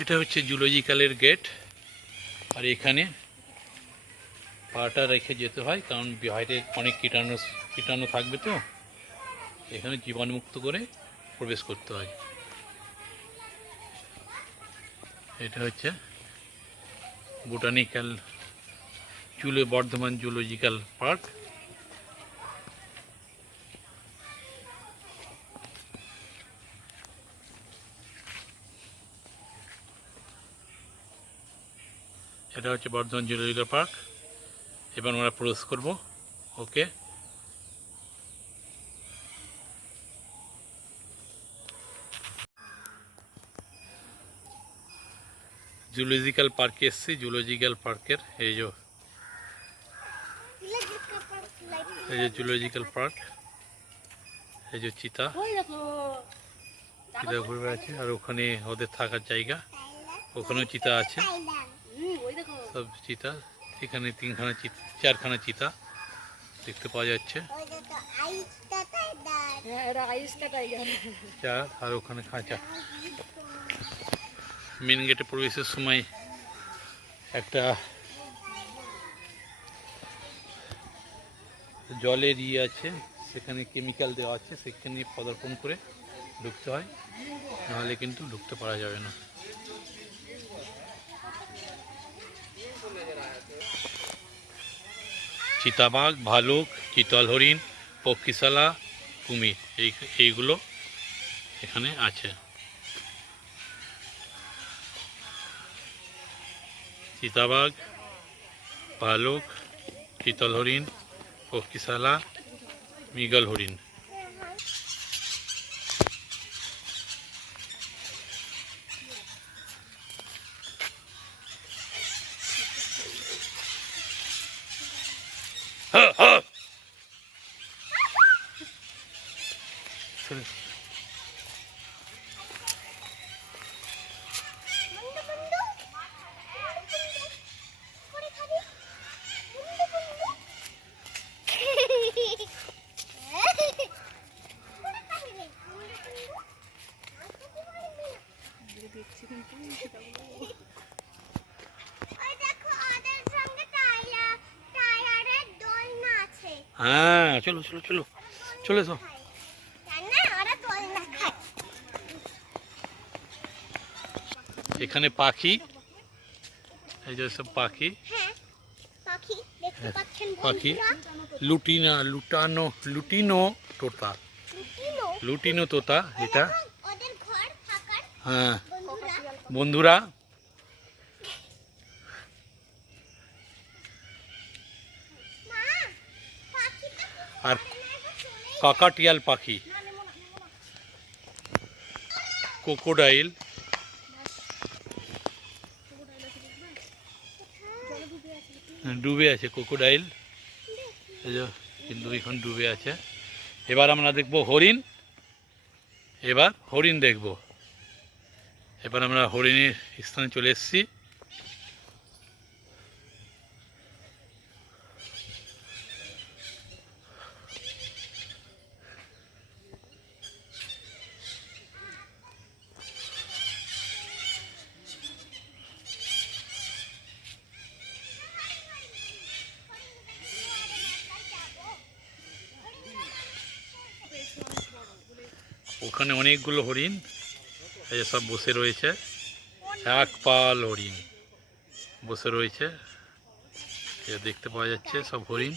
এটা হচ্ছে জুলজিক্যালের গেট। আর এখানে পাটা রেখে যেতে হয়, কারণ বাইরে অনেক কীটাণু থাকবে, তো এখানে জীবাণুমুক্ত করে প্রবেশ করতে হয়। এটা হচ্ছে বোটানিক্যাল বর্ধমান জুলজিক্যাল পার্ক। এটা হচ্ছে বর্ধমান জুলজিক্যাল পার্ক। এবার আমরা প্রবেশ করব। ওকে, জুলজিক্যাল পার্কে এসেছি। জুলজিক্যাল পার্কের এই যে জুলজিক্যাল পার্ক, এই যে চিতা ঘুরে বেড়াচ্ছে। আর ওখানে ওদের থাকার জায়গা, ওখানেও চিতা আছে, সব চিতা। এখানে চারখানা চিতা দেখতে পাওয়া যাচ্ছে। আর ওখানে খাঁচা। মেন গেটে প্রবেশের সময় একটা জলের আছে, সেখানে কেমিক্যাল দেওয়া আছে, সেখানে পদার্পণ করে ঢুকতে হয়, নাহলে কিন্তু ঢুকতে পারা যাবে না। চিতাবাঘ, ভালুক, চিতল হরিণ, পক্ষীশালা, কুমির এইগুলো এখানে আছে। চিতাবাঘ, ভালুক, চিতল হরিণ, পক্ষীশালা, মৃগল হরিণ। হ্যাঁ, চলো চলো চলো চলে এসো। এখানে পাখি, এই যে সব পাখি, পাখি লুটিনো তোতা এটা। হ্যাঁ বন্ধুরা, আর কাকাটিয়াল পাখি, ক্রোকোডাইল, ডুবে আছে ক্রোকোডাইল, কিন্তু এখন ডুবে আছে। এবার আমরা দেখব হরিণ। এবার হরিণ দেখব। এবার আমরা হরিণের স্থানে চলে এসেছি। ওখানে অনেকগুলো হরিণ এই সব বসে রয়েছে, এক পাল হরিণ বসে রয়েছে, দেখতে পাওয়া যাচ্ছে সব হরিণ।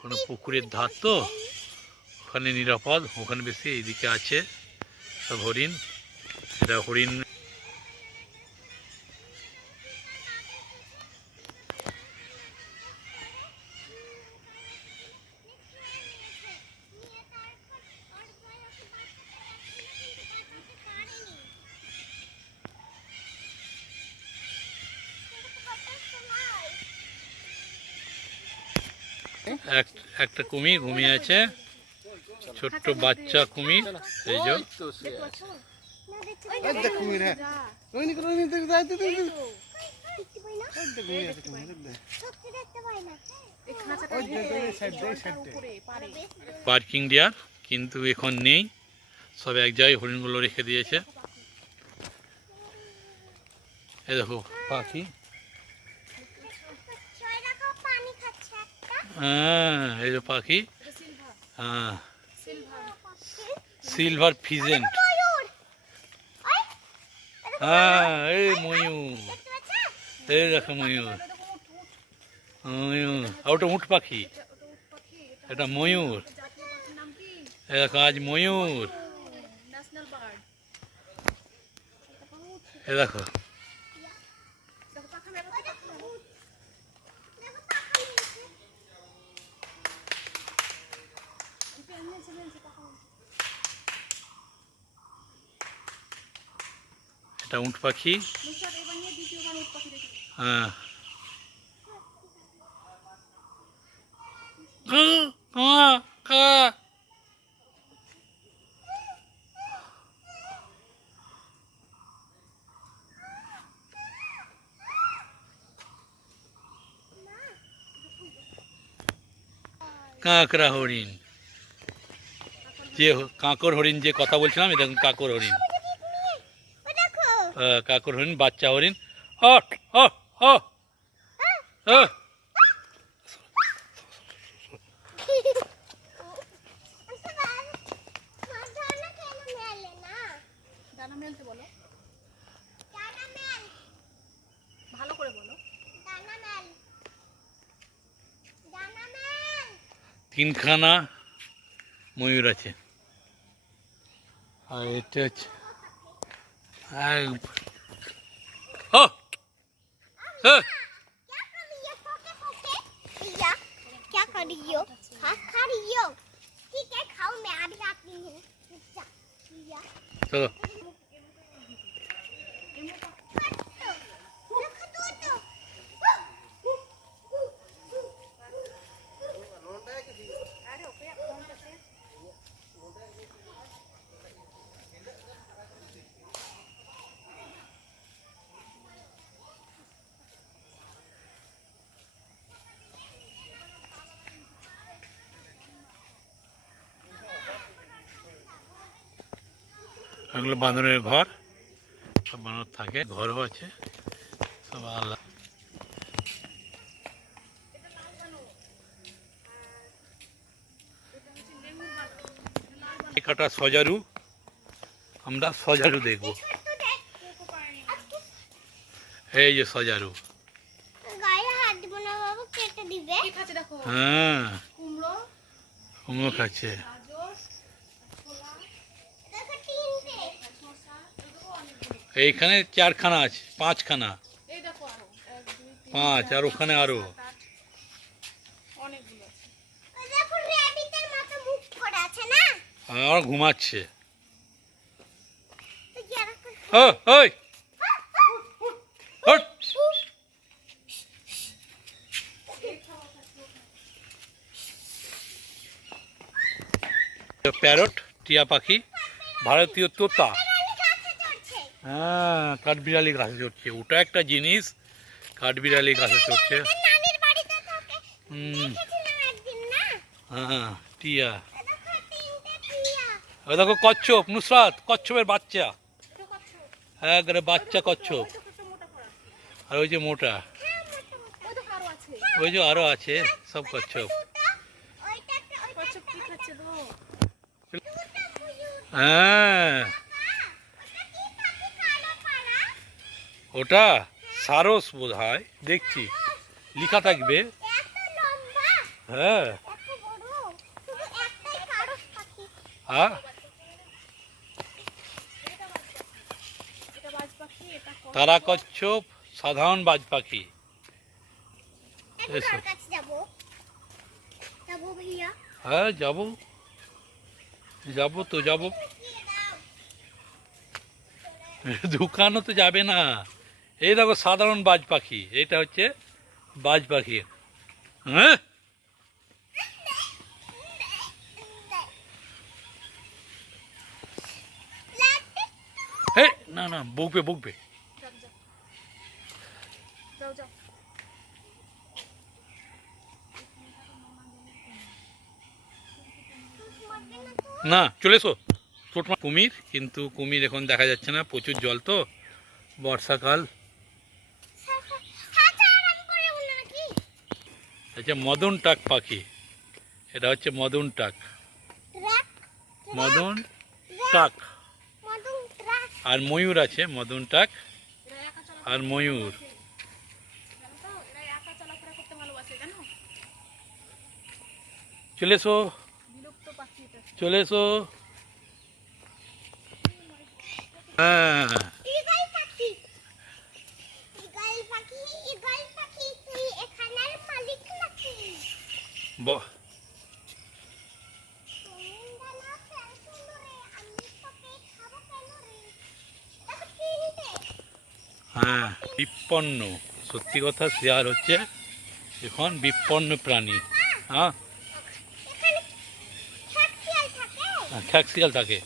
কোনো পুকুরের ধার, তো ওখানে নিরাপদ, ওখানে বেশি। এইদিকে আছে সব হরিণ। এটা হরিণ। একটা কুমির ঘুমিয়ে আছে, ছোট্ট বাচ্চা কুমির। এই যে পার্কিং ডিয়ার, কিন্তু এখন নেই, সব এক জায়গায় হরিণগুলো রেখে দিয়েছে। এই দেখো পাখি। হ্যাঁ এই যে পাখি। হ্যাঁ সিলভার ফিজেন্ট। হ্যাঁ এই ময়ূর, এই দেখো ময়ূর, ময়ূর। ওটা উট পাখি, এটা ময়ূর। এই দেখো আজ ময়ূর, এই দেখো। এটা উট পাখি। হ্যাঁ কাঁকড়া হরিণ, যে কাঁকড় হরিণ যে কথা বলছিলাম, এটা কাঁকড় হরিণ। কাঁকড় হরিণ, বাচ্চা হরিণ। তিনখানা ময়ূর আছে। আর এটা হচ্ছে চলো। এগুলো বাঁদরের ঘর, সব বানর থাকে, ঘরও আছে সব আলাদা। কাটা সজারু, আমরা সজারু দেখবো। এই যে সজারু। হ্যাঁ কুমড়ো খাচ্ছে। এইখানে 4খানা আছে, 5খানা, 5, আর ওখানে আরো। আর ঘুমাচ্ছে। প্যারট, টিয়া পাখি, ভারতীয় তোতা। হ্যাঁ কাঠবিড়ালি গাছে চড়ছে, ওটা একটা জিনিস, কাঠবিড়ালি গাছে চড়ছে। হ্যাঁ টিয়া। ওই দেখো কচ্ছপ, নুসরাত, কচ্ছপের বাচ্চা, একবারে বাচ্চা কচ্ছপ। আর ওই যে মোটা, ওই যে আরো আছে সব কচ্ছপ। হ্যাঁ ওটা সারস বোধ হয়, দেখছি লেখা থাকবে। হ্যাঁ হ্যাঁ তারা কচ্ছপ সাধারণ বাজ পাখি। হ্যাঁ যাবো, যাবো তো যাবো। দোকানও তো যাবে না। এই দেখো সাধারণ বাজ পাখি, এটা হচ্ছে বাজ পাখি। হ্যাঁ না না বকবে বকবে। না চলে এসো। কুমির, কিন্তু কুমির এখন দেখা যাচ্ছে না, প্রচুর জল তো, বর্ষাকাল। হচ্ছে মদন টাক পাখি। এটা হচ্ছে মদন টাক, মদন টাক। আর ময়ূর আছে, মদন টাক আর ময়ূর। চলে এসো, চলে এসো। হ্যাঁ, হ্যাঁ বিপন্ন, সত্যি কথা শেয়ার হচ্ছে এখন বিপন্ন প্রাণী। হ্যাঁ, খ্যাকশিয়াল থাকে।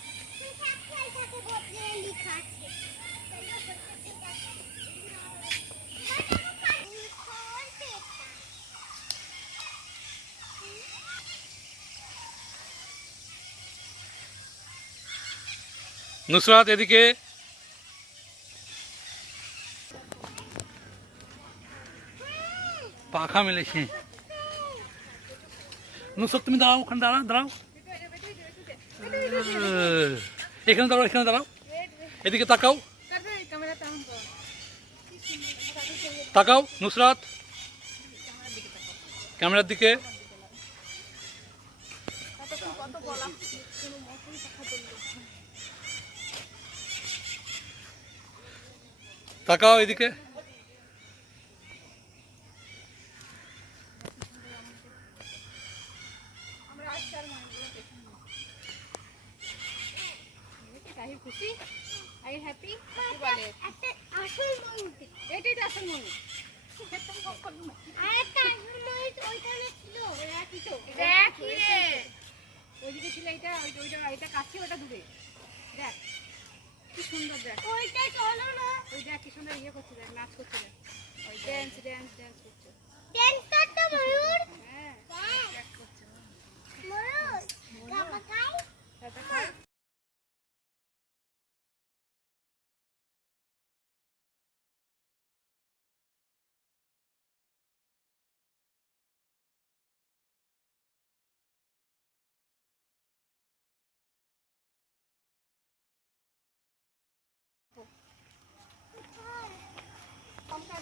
নুসরাত এদিকে। পাখা মেলেছে। নুসরাত তুমি দাঁড়াও, ওখানে দাঁড়াও, দাঁড়াও। এখানে দাঁড়াও, এখানে দাঁড়াও। এদিকে তাকাও, তাকাও নুসরাত, ক্যামেরার দিকে। তাকাও এদিকে। খুশি? Are you happy? কি বলে? আসল ময়ূর। এটাই তো আসল ময়ূর। আরেকটা আসল ময়ূর ওইখানে ছিল। একই তো। একই রে। ওইদিকে ছিল এটা, ওইটা এটা কাছে, ওটা দূরে। দেখ কি সুন্দর দেখ। ওইটা চলো না। ওই দেখ কি সুন্দর ইয়ে করছে, দেখ নাচ করছে দেখ। ওই ড্যান্স ড্যান্স ড্যান্স করছে। ড্যান্স করতে ময়ূর? হ্যাঁ। ড্যান্স করছে। ময়ূর। কাকা খাই? কাকা খাই?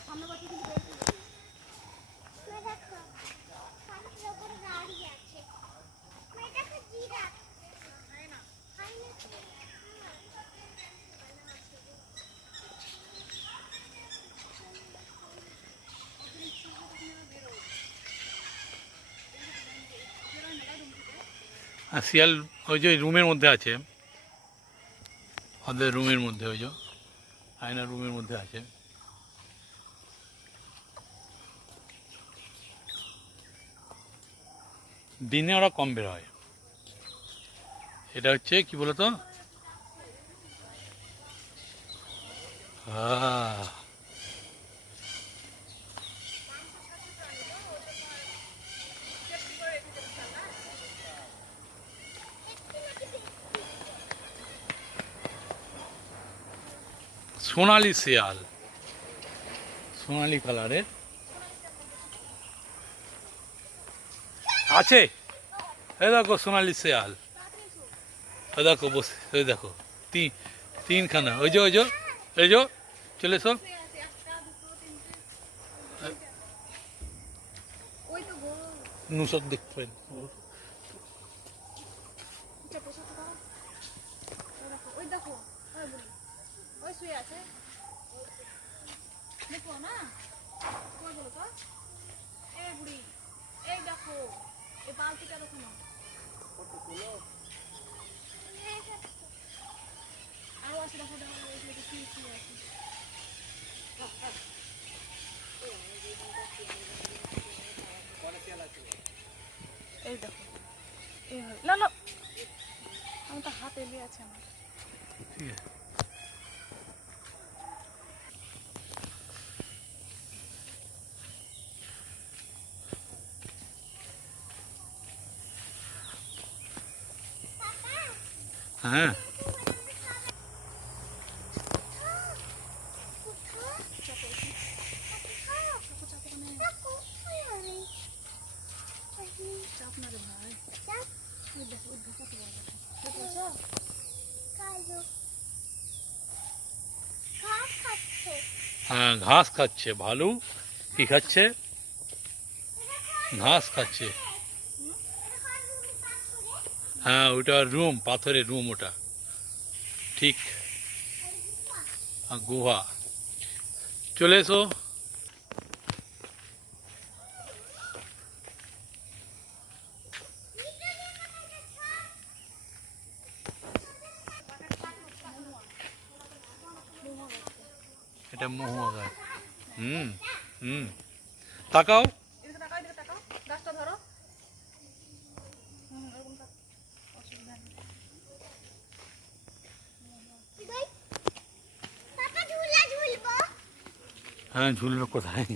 সামনে বসে কিন্তু দেখো পানির উপরে দাঁড়িয়ে আছে। দেখো জিরাফ। খায় না, খায় না। আর শিয়াল ওই যে রুমের মধ্যে আছে, ওদের রুমের মধ্যে, ওই যে আয়না রুমের মধ্যে আছে। দিনে ওরা কম বের হয়। এটা হচ্ছে কি বলতো, সোনালি শিয়াল, সোনালি কালারের আছে। এই দেখো সোনালি শিয়াল, ওই দেখো বসে, ওই দেখো তিনখানা। ওই যে ওই যে এই যে চলে এসো। নুসরাত দেখতে পাই। ওই দেখো, ওই শুয়ে আছে। দেখো না, কই বলো তো? এই বুড়ি, এই দেখো, এই বালতিটা দেখো না। আরো আছে, দেখো দেখো, এই শুয়ে শুয়ে আছে। এই দেখো, এই না না, আমি তো হাতে নিয়ে আছে আমার। ঠিক আছে। হ্যাঁ, হ্যাঁ ঘাস খাচ্ছে ভালু। কি খাচ্ছে? ঘাস খাচ্ছে। হ্যাঁ ওটা রুম, পাথরের রুম ওটা, ঠিক। গুহা। চলে এসো। এটা মহুয়া গাছ। হুম হুম, তাকাও। গাছটা ধরো। এরকম থাক, অসুবিধা নেই। হ্যাঁ ঝুলবে কোথায়?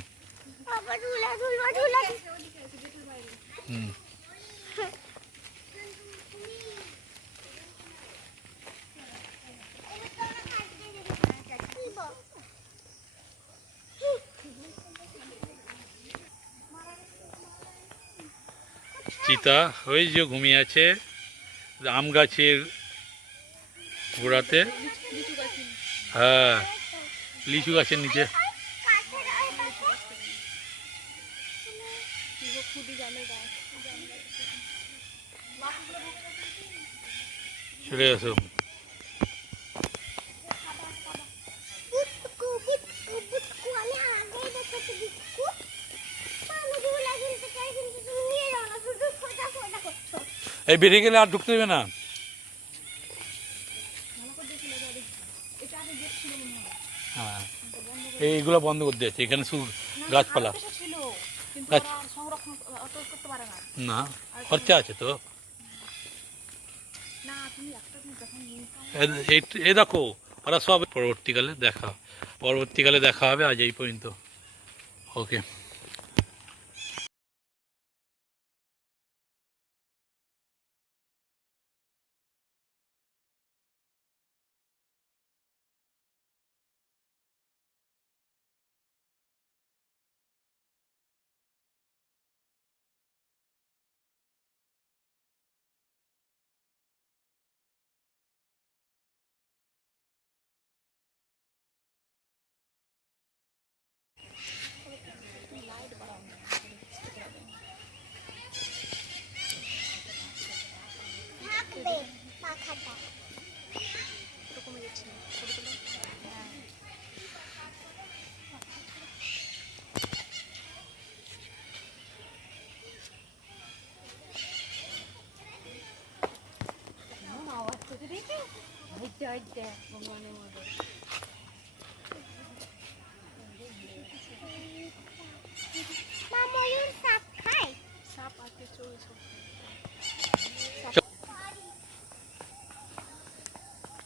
হুম। চিতা ওই যে ঘুমিয়ে আছে আম গাছের গোড়াতে। হ্যাঁ লিচু গাছের নিচে। চলে আসো। এই বেরিয়ে গেলে আর ঢুকতে দেবে না। হ্যাঁ এইগুলো বন্ধ করে দিয়েছে, এখানে শুধু গাছপালা। গাছ না, খরচা আছে তো। এ দেখো ওরা সব পরবর্তীকালে দেখা হবে। আজ এই পর্যন্ত। ওকে।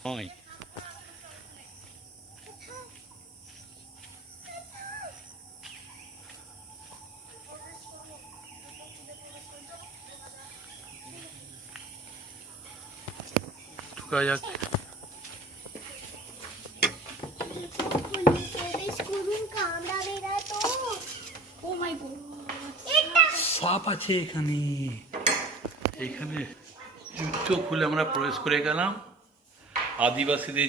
নয় ঢুকা যাক। সাপ আছে এখানে। এখানে জুতো খুলে আমরা প্রবেশ করে গেলাম। আদিবাসীদের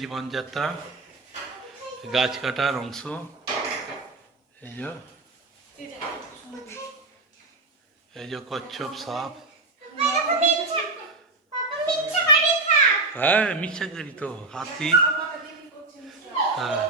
জীবনযাত্রা, গাছ কাটার অংশ। এই যে কচ্ছপ, সাপ। হ্যাঁ মিচ্ছাকারি তো, হাতি। হ্যাঁ